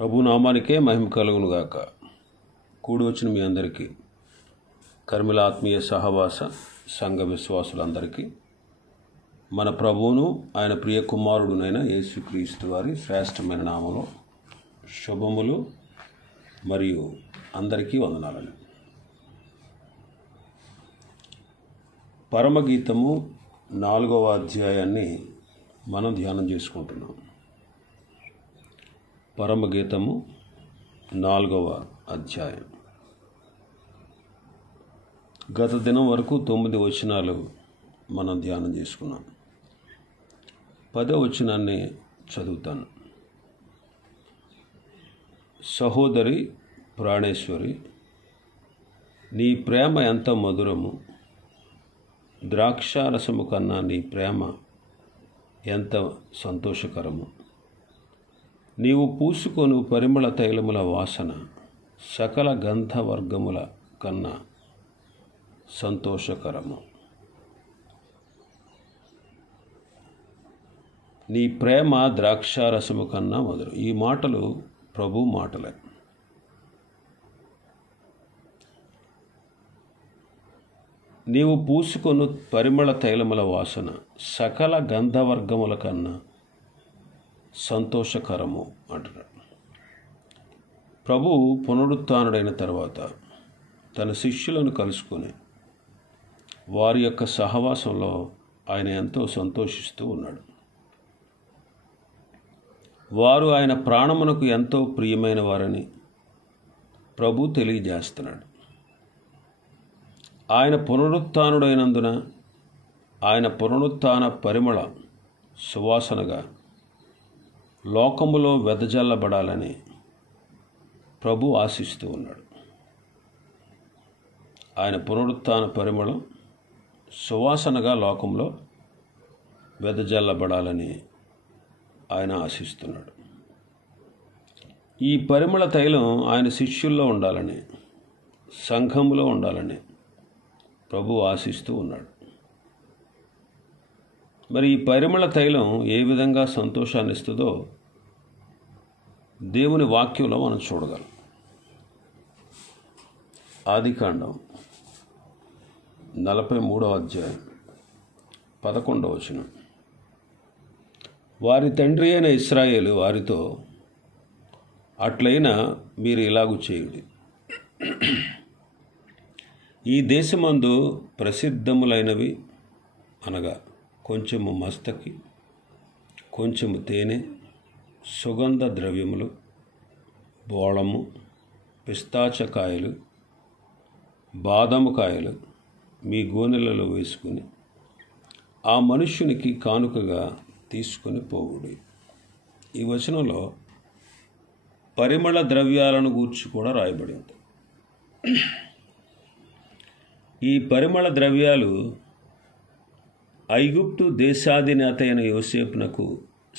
ప్రభు నామానికే మహిమ కలుగునుగాక. కూడి వచ్చిన మీ అందరికీ, కర్మిల ఆత్మీయ సహవాస సంఘ విశ్వాసులందరికీ మన ప్రభువును ఆయన ప్రియ కుమారుడునైన యేసుక్రీస్తు వారి శ్రేష్టమైన నామములో శుభములు మరియు అందరికీ వందనాలను. పరమగీతము 4వ అధ్యాయాన్ని మనం ధ్యానం చేసుకుంటున్నాం. పరమగీతము 4వ అధ్యాయం. గత దినం వరకు 9 వచనాలు మనం ధ్యానం చేసుకున్నాం. 10వ వచనాన్ని చదువుతాను. సహోదరి ప్రాణేశ్వరి, నీ ప్రేమ ఎంత మధురము, ద్రాక్షారసము కన్నా నీ ప్రేమ ఎంత సంతోషకరము. నీవు పూసుకొను పరిమళ తైలముల వాసన సకల గంధవర్గముల కన్నా సంతోషకరము. నీ ప్రేమ ద్రాక్షారసము కన్నా మధురం. ఈ మాటలు ప్రభు మాటలే. నీవు పూసుకొను పరిమళ తైలముల వాసన సకల గంధవర్గముల కన్నా సంతోషకరము అంటున్నాడు. ప్రభు పునరుత్థానుడైన తర్వాత తన శిష్యులను కలుసుకొని వారి యొక్క సహవాసంలో ఆయన ఎంతో సంతోషిస్తూ ఉన్నాడు. వారు ఆయన ప్రాణమునకు ఎంతో ప్రియమైన వారని ప్రభు తెలియజేస్తున్నాడు. ఆయన పునరుత్థానుడైనందున ఆయన పునరుత్థాన పరిమళ సువాసనగా లోకములో వెదజల్లబడాలని ప్రభు ఆశిస్తూ ఉన్నాడు. ఆయన పునరుత్థాన పరిమళం సువాసనగా లోకంలో వెదజల్లబడాలని ఆయన ఆశిస్తున్నాడు. ఈ పరిమళ తైలం ఆయన శిష్యుల్లో ఉండాలని, సంఘములో ఉండాలని ప్రభు ఆశిస్తూ ఉన్నాడు. మరి ఈ పరిమళ తైలం ఏ విధంగా సంతోషాన్ని ఇస్తుందో దేవుని వాక్యంలో మనం చూడగలం. ఆదికాండం 43వ అధ్యాయం 11వ వచనం. వారి తండ్రి అయిన ఇశ్రాయేలు వారితో, అట్లయినా మీరు ఇలాగు చేయుడి. ఈ దేశమందు ప్రసిద్ధములైనవి అనగా కొంచెము మస్తకి, కొంచెము తేనె, సుగంధ ద్రవ్యములు, బోళము, పిస్తాచకాయలు, బాదము కాయలు మీ గోనెలలో వేసుకుని ఆ మనుష్యునికి కానుకగా తీసుకొని పోవుడి. ఈ వచనంలో పరిమళ ద్రవ్యాలను గూర్చి కూడా రాయబడింది. ఈ పరిమళ ద్రవ్యాలు ఐగుప్తు దేశాధినేత అయిన యోసేపునకు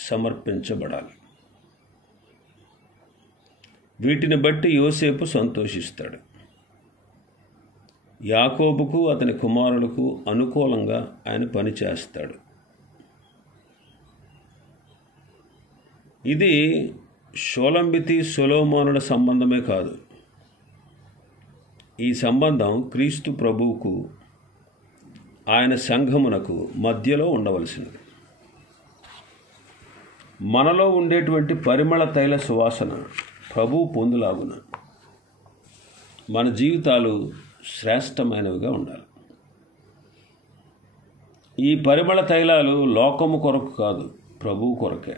సమర్పించబడాలి. వీటిని బట్టి యోసేపు సంతోషిస్తాడు. యాకోబుకు అతని కుమారులకు అనుకూలంగా ఆయన పనిచేస్తాడు. ఇది షోలంబితి సొలొమోనుల సంబంధమే కాదు. ఈ సంబంధం క్రీస్తు ప్రభువుకు ఆయన సంఘమునకు మధ్యలో ఉండవలసినది. మనలో ఉండేటువంటి పరిమళ తైల సువాసన ప్రభువు పొందులాగున మన జీవితాలు శ్రేష్టమైనవిగా ఉండాలి. ఈ పరిమళ తైలాలు లోకము కొరకు కాదు, ప్రభువు కొరకే.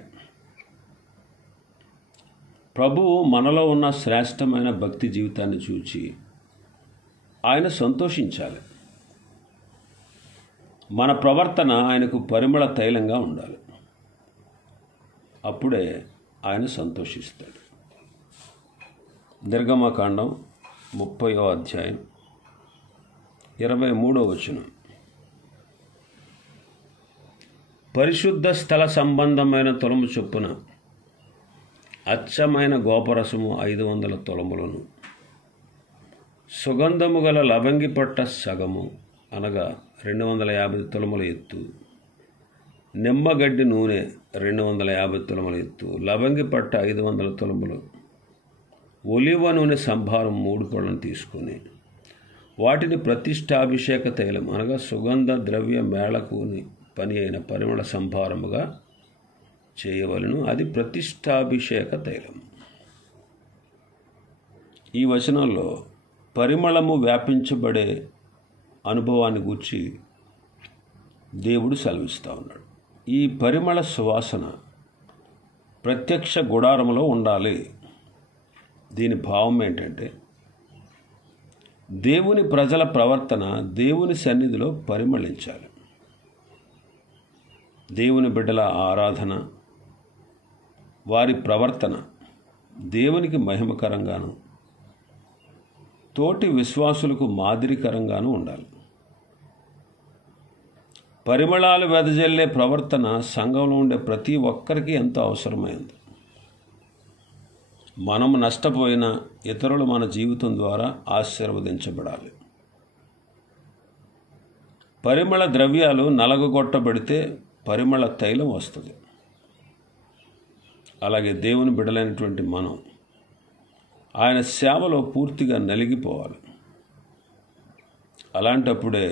ప్రభువు మనలో ఉన్న శ్రేష్టమైన భక్తి జీవితాన్ని చూచి ఆయన సంతోషించాలి. మన ప్రవర్తన ఆయనకు పరిమళ తైలంగా ఉండాలి. అప్పుడే ఆయన సంతోషిస్తాడు. నిర్గమకాండం 30వ అధ్యాయం 23వ వచనం. పరిశుద్ధ స్థల సంబంధమైన తులము చొప్పున అచ్చమైన గోపరసము 500 తులములను, సుగంధము గల లవంగి పట్ట సగము అనగా 250 తులముల ఎత్తు, నిమ్మగడ్డి నూనె 250 తులముల ఎత్తు, లవంగి పట్ట 500 తులములు ఒలివ నూనె సంభారం 3 కొలను తీసుకొని వాటిని ప్రతిష్టాభిషేక తైలం అనగా సుగంధ ద్రవ్య మేళకుని పని అయిన పరిమళ సంభారముగా చేయవలను. అది ప్రతిష్టాభిషేక తైలం. ఈ వచనంలో పరిమళము వ్యాపించబడే అనుభవాన్ని గూర్చి దేవుడు సెలవిస్తూ ఉన్నాడు. ఈ పరిమళ సువాసన ప్రత్యక్ష గుడారంలో ఉండాలి. దీని భావం ఏంటంటే దేవుని ప్రజల ప్రవర్తన దేవుని సన్నిధిలో పరిమళించాలి. దేవుని బిడ్డల ఆరాధన, వారి ప్రవర్తన దేవునికి మహిమకరంగాను తోటి విశ్వాసులకు మాదిరికరంగాను ఉండాలి. పరిమళాలు వెదజల్లే ప్రవర్తన సంఘంలో ఉండే ప్రతి ఒక్కరికి ఎంతో అవసరమైంది. మనము నష్టపోయిన ఇతరులు మన జీవితం ద్వారా ఆశీర్వదించబడాలి. పరిమళ ద్రవ్యాలు నలగగొట్టబడితే పరిమళ తైలం వస్తుంది. అలాగే దేవుని బిడ్డలైనటువంటి మనం ఆయన సేవలో పూర్తిగా నలిగిపోవాలి. అలాంటప్పుడే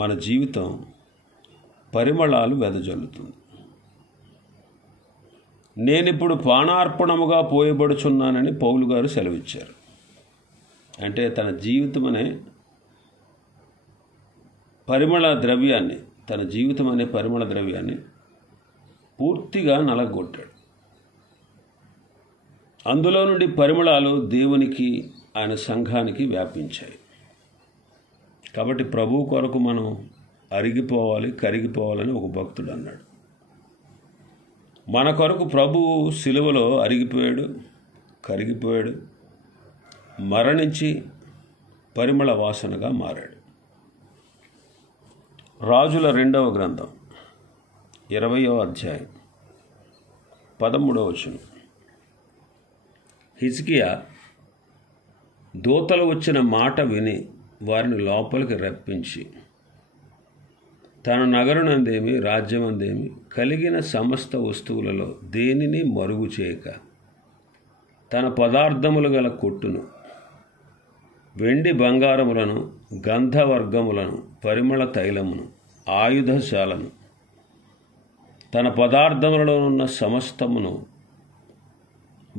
మన జీవితం పరిమళాలు వెదజల్లుతుంది. నేనిప్పుడు పానార్పణముగా పోయబడుచున్నానని పౌలు గారు సెలవిచ్చారు. అంటే తన జీవితం అనే పరిమళ ద్రవ్యాన్ని పూర్తిగా నలగొట్టాడు. అందులో నుండి పరిమళాలు దేవునికి, ఆయన సంఘానికి వ్యాపించాయి. కాబట్టి ప్రభువు కొరకు మనం అరిగిపోవాలి, కరిగిపోవాలని ఒక భక్తుడు అన్నాడు. మన కొరకు ప్రభువు సిలువలో అరిగిపోయాడు, కరిగిపోయాడు, మరణించి పరిమళ వాసనగా మారాడు. రాజుల 2వ గ్రంథం 20వ అధ్యాయం 13వ వచనం. హిజ్కియా దూతలు వచ్చిన మాట విని వారిని లోపలికి రప్పించి తన నగరునందేమి రాజ్యమందేమి కలిగిన సమస్త వస్తువులలో దేనిని మరుగు చేయక తన పదార్థములు గల కొట్టును, వెండి బంగారములను, గంధవర్గములను, పరిమళ తైలమును, ఆయుధశాలను, తన పదార్థములలో ఉన్న సమస్తమును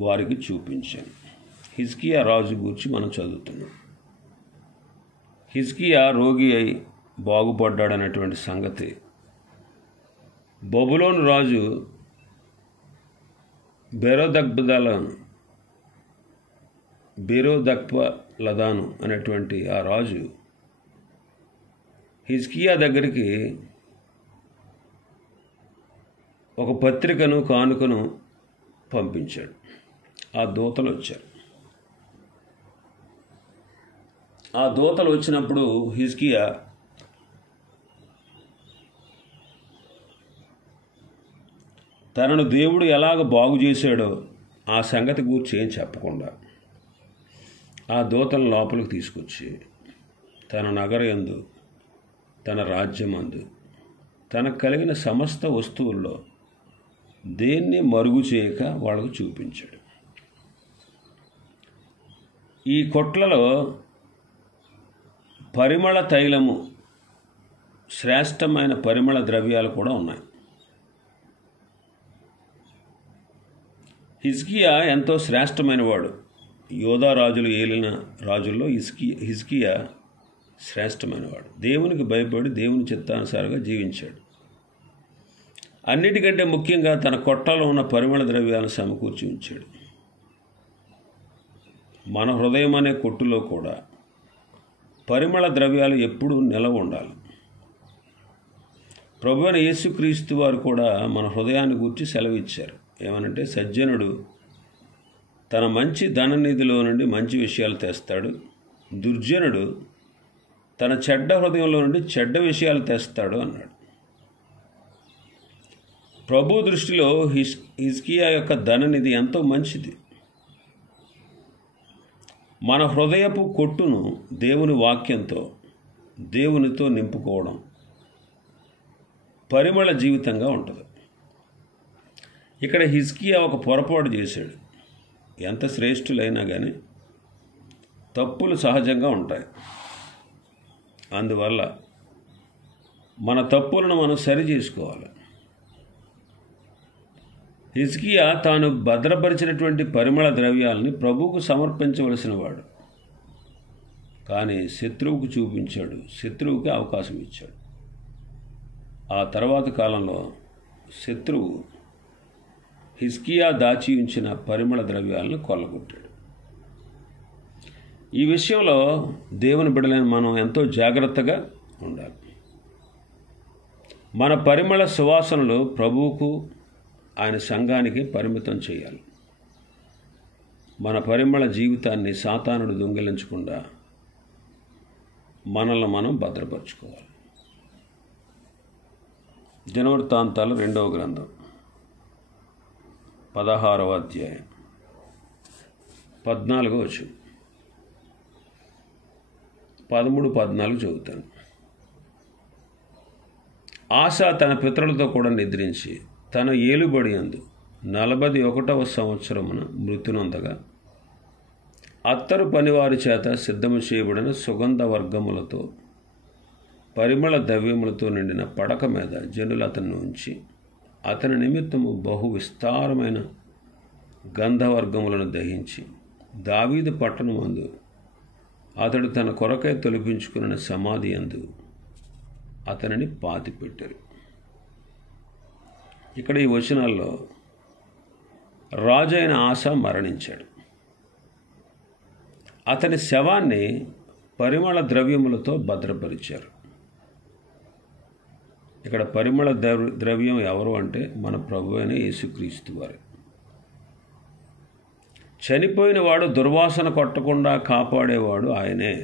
వారికి చూపించాను. హిజ్కియా రాజు గురించి మనం చదువుతున్నాం. హిజ్కియా రోగి అయి బాగుపడ్డాడనేటువంటి సంగతి బబులోను రాజు బెరోదక్బలదాను అనేటువంటి ఆ రాజు హిజ్కియా దగ్గరికి ఒక పత్రికను, కానుకను పంపించాడు. ఆ దూతలు వచ్చారు. ఆ దూతలు వచ్చినప్పుడు హిజ్కియా తనను దేవుడు ఎలాగ బాగు చేశాడో ఆ సంగతి గురించి ఏం చెప్పకుండా ఆ దూతలను లోపలికి తీసుకొచ్చి తన నగరయందు, తన రాజ్యమందు, తనకు కలిగిన సమస్త వస్తువుల్లో దేన్ని మరుగు చేయక వాళ్ళకు చూపించాడు. ఈ కొట్లలో పరిమళ తైలము, శ్రేష్టమైన పరిమళ ద్రవ్యాలు కూడా ఉన్నాయి. హిజ్కియా ఎంతో శ్రేష్టమైన వాడు. యోధా రాజులు ఏలిన రాజుల్లో హిజ్కియా శ్రేష్టమైనవాడు. దేవునికి భయపడి దేవుని చిత్తానుసారంగా జీవించాడు. అన్నిటికంటే ముఖ్యంగా తన కొట్టలో ఉన్న పరిమళ ద్రవ్యాలను సమకూర్చి ఉంచాడు. మన హృదయం అనే కొట్టులో కూడా పరిమళ ద్రవ్యాలు ఎప్పుడూ నిలవ ఉండాలి. ప్రభువైన యేసుక్రీస్తు వారు కూడా మన హృదయాన్ని గూర్చి సెలవిచ్చారు. ఏమనంటే, సజ్జనుడు తన మంచి ధననిధిలో నుండి మంచి విషయాలు తెస్తాడు, దుర్జనుడు తన చెడ్డ హృదయంలో నుండి చెడ్డ విషయాలు తెస్తాడు అన్నాడు. ప్రభు దృష్టిలో హిజ్కియా యొక్క ధననిధి ఎంతో మంచిది. మన హృదయపు కొట్టును దేవుని వాక్యంతో, దేవునితో నింపుకోవడం పరిమళ జీవితంగా ఉంటుంది. ఇక్కడ హిజ్కియా ఒక పొరపాటు చేశాడు. ఎంత శ్రేష్ఠులైనా కానీ తప్పులు సహజంగా ఉంటాయి. అందువల్ల మన తప్పులను మనం సరి చేసుకోవాలి. హిజ్కియా తాను భద్రపరిచినటువంటి పరిమళ ద్రవ్యాలని ప్రభువుకు సమర్పించవలసిన వాడు, కానీ శత్రువుకు చూపించాడు, శత్రువుకి అవకాశం ఇచ్చాడు. ఆ తర్వాత కాలంలో శత్రువు హిజ్కియా దాచి ఉంచిన పరిమళ ద్రవ్యాలను కొల్లగొట్టాడు. ఈ విషయంలో దేవుని బిడ్డలైన మనం ఎంతో జాగ్రత్తగా ఉండాలి. మన పరిమళ సువాసనలు ప్రభువుకు, ఆయన సంఘానికి పరిమితం చేయాలి. మన పరిమళ జీవితాన్ని సాతానుడు దొంగిలించకుండా మనల్ని మనం భద్రపరచుకోవాలి. దినవృత్తాంతాలు 2వ గ్రంథం 16వ అధ్యాయం 14వ వచనం, 13, 14 చదువుతాను. ఆస తన పితరులతో కూడా నిద్రించి తన ఏలుబడి యందు 41వ సంవత్సరమున మృతునందగా అత్తరు పనివారి చేత సిద్ధము చేయబడిన సుగంధ వర్గములతో పరిమళ ద్రవ్యములతో నిండిన పడక మీద జనులు అతన్ని ఉంచి అతని నిమిత్తము బహు విస్తారమైన గంధవర్గములను దహించి దావీదు పట్టణమందు అతడు తన కొరకై తొలిపించుకున్న సమాధి యందు అతనిని పాతిపెట్టారు. ఇక్కడ ఈ వచనాల్లో రాజైన ఆస మరణించాడు. అతని శవాన్ని పరిమళ ద్రవ్యములతో భద్రపరిచారు. ఇక్కడ పరిమళ ద్రవ్యం ఎవరు అంటే మన ప్రభు అయిన యేసుక్రీస్తు వారు. చనిపోయిన వాడు దుర్వాసన కొట్టకుండా కాపాడేవాడు ఆయనే.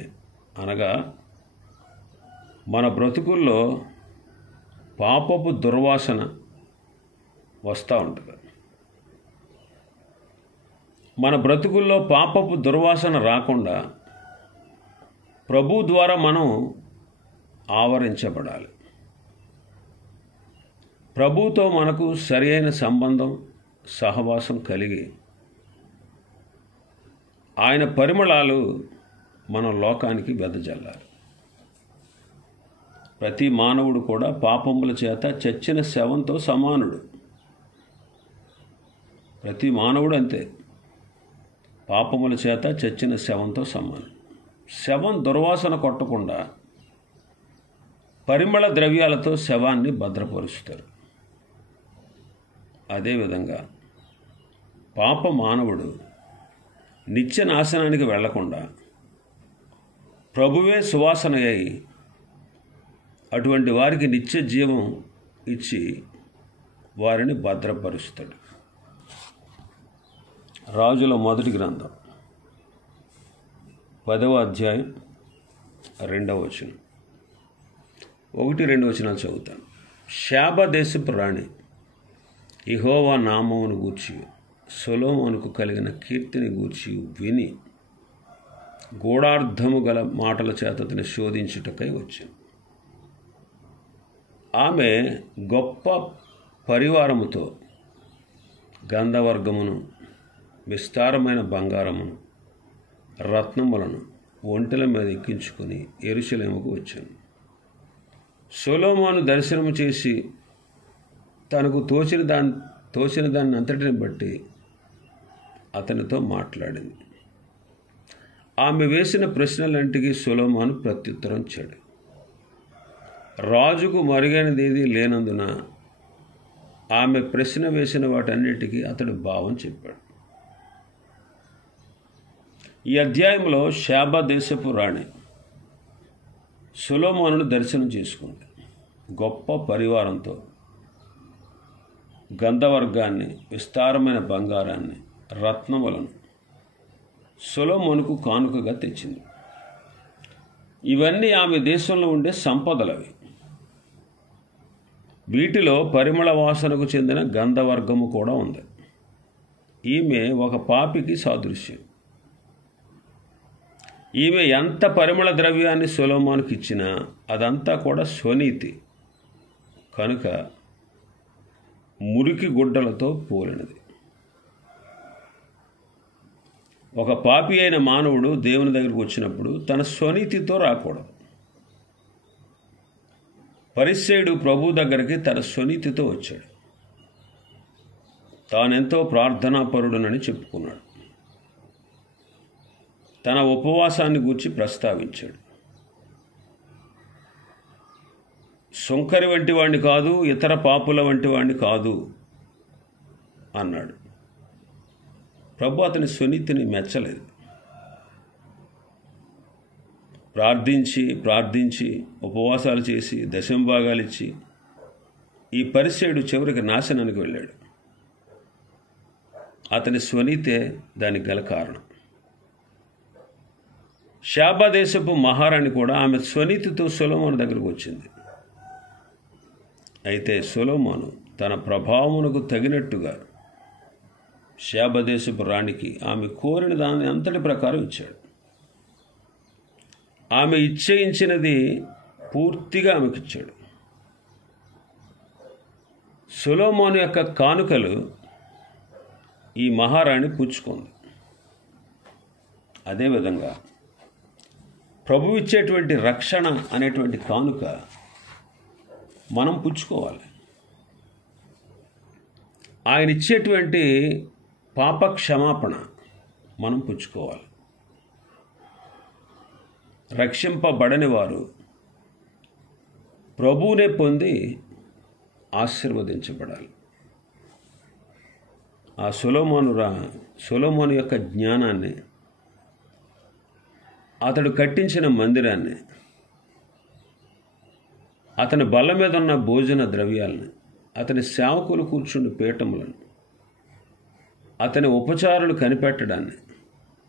అనగా మన బ్రతుకుల్లో పాపపు దుర్వాసన వస్తూ ఉంటుంది. మన బ్రతుకుల్లో పాపపు దుర్వాసన రాకుండా ప్రభు ద్వారా మనం ఆవరించబడాలి. ప్రభుతో మనకు సరి అయిన సంబంధం, సహవాసం కలిగి ఆయన పరిమళాలు మన లోకానికి వెదజల్లాలి. ప్రతి మానవుడు కూడా పాపముల చేత చచ్చిన శవంతో సమానుడు. ప్రతి మానవుడు అంతే, పాపముల చేత చచ్చిన శవంతో సమానం. శవం దుర్వాసన కొట్టకుండా పరిమళ ద్రవ్యాలతో శవాన్ని భద్రపరుస్తారు. అదేవిధంగా పాప మానవుడు నిత్య నాశనానికి వెళ్లకుండా ప్రభువే సువాసన అయి అటువంటి వారికి నిత్య జీవం ఇచ్చి వారిని భద్రపరుస్తాడు. రాజుల మొదటి గ్రంథం 10వ అధ్యాయం 2వ వచనం, 1, 2 వచనాలు చదువుతాను. శాబ దేశపు రాణి యెహోవా నామమును గూర్చి సొలొమోనుకు కలిగిన కీర్తిని గూర్చి విని గూఢార్థము గల మాటల చేత అతని శోధించుటకై వచ్చింది. ఆమె గొప్ప పరివారముతో గంధవర్గమును, విస్తారమైన బంగారమును, రత్నములను ఒంటెల మీద ఎక్కించుకుని యెరూషలేముకు వచ్చాను. సొలొమోను దర్శనము చేసి తనకు తోచిన దాన్ని అంతటిని బట్టి అతనితో మాట్లాడింది. ఆమె వేసిన ప్రశ్నలంటికి సొలొమోను ప్రత్యుత్తరం ఇచ్చాడు. రాజుకు మరుగైనది ఏదీ లేనందున ఆమె ప్రశ్న వేసిన వాటన్నిటికీ అతడు భావం చెప్పాడు. ఈ అధ్యాయంలో శాబ దేశపు రాణి సొలొమోనును దర్శనం చేసుకుంది. గొప్ప పరివారంతో గంధవర్గాన్ని, విస్తారమైన బంగారాన్ని, రత్నములను సొలొమోనుకు కానుకగా తెచ్చింది. ఇవన్నీ ఆమె దేశంలో ఉండే సంపదలవి. వీటిలో పరిమళ వాసనకు చెందిన గంధవర్గము కూడా ఉంది. ఈమె ఒక పాపికి సాదృశ్యం. ఈమె ఎంత పరిమళ ద్రవ్యాన్ని సొలొమోనుకి ఇచ్చినా అదంతా కూడా స్వనీతి కనుక మురికి గుడ్డలతో పోలినది. ఒక పాపి అయిన మానవుడు దేవుని దగ్గరికి వచ్చినప్పుడు తన స్వనీతితో రాకూడదు. పరిసయ్యుడు ప్రభు దగ్గరికి తన స్వనీతితో వచ్చాడు. తానెంతో ప్రార్థనాపరుడునని చెప్పుకున్నాడు. తన ఉపవాసాన్ని గూర్చి ప్రస్తావించాడు. సుంకరి వంటి వాడిని కాదు, ఇతర పాపుల వంటి వాడిని కాదు అన్నాడు. ప్రభు అతని స్వనీతిని మెచ్చలేదు. ప్రార్థించి ఉపవాసాలు చేసి దశంభాగాలు ఇచ్చి ఈ పరిసయ్యుడు చివరికి నాశనానికి వెళ్ళాడు. అతని స్వనీతే దానికి గల కారణం. షాబా దేశపు మహారాణి కూడా ఆమె స్వనీతితో సొలొమోను దగ్గరకు వచ్చింది. అయితే సొలొమోను తన ప్రభావమునకు తగినట్టుగా షాబా దేశపు రాణికి ఆమె కోరిన దాని అంతటి ప్రకారం ఇచ్చాడు. ఆమె ఇచ్చేయించినది పూర్తిగా ఆమెకిచ్చాడు. సొలొమోను యొక్క కానుకలు ఈ మహారాణి పుచ్చుకుంది. అదేవిధంగా ప్రభు ఇచ్చేటువంటి రక్షణ అనేటువంటి కానుక మనం పుచ్చుకోవాలి. ఆయన ఇచ్చేటువంటి పాప క్షమాపణ మనం పుచ్చుకోవాలి. రక్షింపబడని వారు ప్రభువునే పొంది ఆశీర్వదించబడాలి. ఆ సొలొమోను యొక్క జ్ఞానాన్ని, అతడు కట్టించిన మందిరాన్ని, అతని బల్ల మీద ఉన్న భోజన ద్రవ్యాలను, అతని సేవకులు కూర్చుండి పీఠములను, అతని ఉపచారులు కనిపెట్టడాన్ని,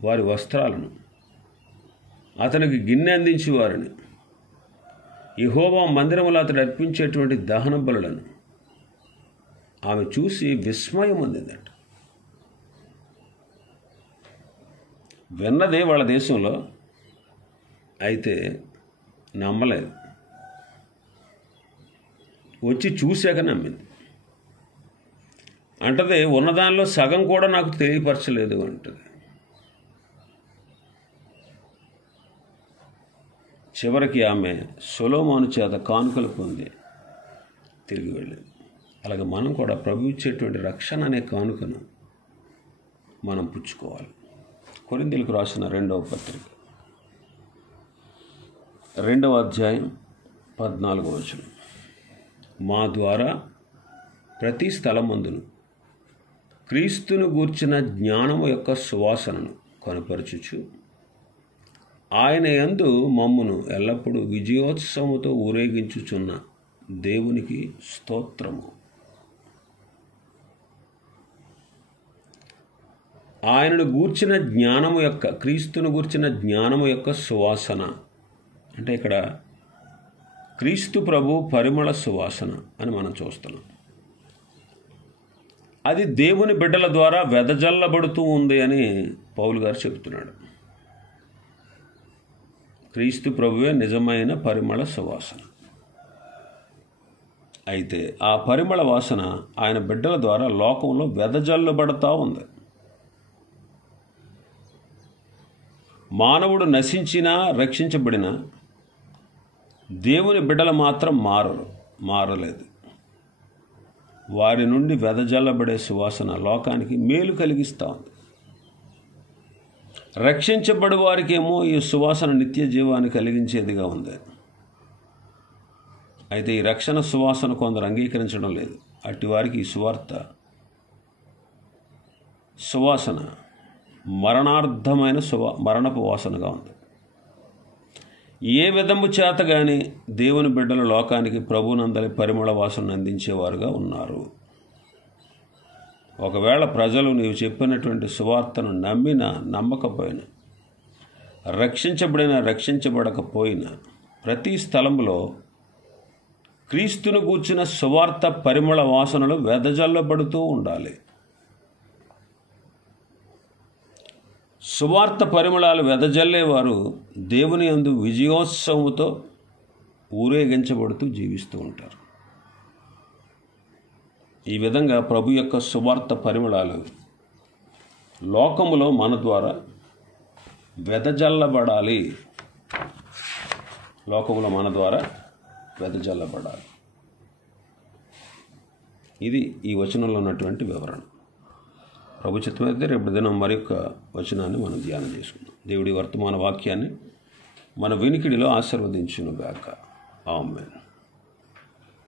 వారి వస్త్రాలను, అతనికి గిన్నె అందించి వారిని, యెహోవా మందిరములో అతడు అర్పించేటువంటి దహన బలులను ఆమె చూసి విస్మయం పొందిందట. విన్నదే వాళ్ళ దేశంలో, అయితే నమ్మలేదు. వచ్చి చూశాక నమ్మింది. అంటది, ఉన్నదానిలో సగం కూడా నాకు తెలియపరచలేదు అంటది. చివరికి ఆమె సొలొమోను చేత కానుకలు పొంది తిరిగి వెళ్ళింది. అలాగే మనం కూడా ప్రభు ఇచ్చేటువంటి రక్షణ అనే కానుకను మనం పుచ్చుకోవాలి. కొరింథీయులకు రాసిన 2వ పత్రిక 2వ అధ్యాయం 14వ వచనం. మా ద్వారా ప్రతి స్థలమందును క్రీస్తును గూర్చిన జ్ఞానము యొక్క సువాసనను కనుపరచుచు ఆయన యందు మమ్మును ఎల్లప్పుడూ విజయోత్సవముతో ఊరేగించుచున్న దేవునికి స్తోత్రము. ఆయనను గూర్చిన జ్ఞానము యొక్క, క్రీస్తును గూర్చిన జ్ఞానము యొక్క సువాసన అంటే ఇక్కడ క్రీస్తు ప్రభు పరిమళ సువాసన అని మనం చూస్తున్నాం. అది దేవుని బిడ్డల ద్వారా వెదజల్లబడుతూ ఉంది అని పౌలు గారు చెబుతున్నాడు. క్రీస్తు ప్రభువే నిజమైన పరిమళ సువాసన. అయితే ఆ పరిమళ వాసన ఆయన బిడ్డల ద్వారా లోకంలో వెదజల్లబడతా ఉంది. మానవుడు నశించినా రక్షించబడిన దేవుని బిడ్డలు మాత్రం మారలేదు. వారి నుండి వెదజల్లబడే సువాసన లోకానికి మేలు కలిగిస్తూ ఉంది. రక్షించబడి వారికేమో ఈ సువాసన నిత్య జీవాన్ని కలిగించేదిగా ఉంది. అయితే ఈ రక్షణ సువాసన కొందరు అంగీకరించడం లేదు. అట్టి వారికి ఈ సువాసన మరణార్థమైన మరణపు వాసనగా ఉంది. ఏ విధము చేత కానీ దేవుని బిడ్డల లోకానికి ప్రభునందలి పరిమళ వాసనను అందించేవారుగా ఉన్నారు. ఒకవేళ ప్రజలు నీవు చెప్పినటువంటి సువార్తను నమ్మినా నమ్మకపోయినా, రక్షించబడకపోయినా ప్రతి స్థలంలో క్రీస్తును గూర్చిన సువార్త పరిమళ వాసనలు వెదజల్లబడుతూ ఉండాలి. సువార్త పరిమళాలు వెదజల్లేవారు దేవుని యందు విజయోత్సవముతో ఊరేగించబడుతూ జీవిస్తూ ఉంటారు. ఈ విధంగా ప్రభు యొక్క సువార్త పరిమళాలు లోకములో మన ద్వారా వెదజల్లబడాలి. లోకములో మన ద్వారా వెదజల్లబడాలి. ఇది ఈ వచనంలో ఉన్నటువంటి వివరణ. ప్రభు చిత్తమైతే రేపు దినం మరొక వచనాన్ని మనం ధ్యానం చేసుకుందాం. దేవుడి వర్తమాన వాక్యాన్ని మన వినికిడిలో ఆశీర్వదించునుగాక. ఆమేన్.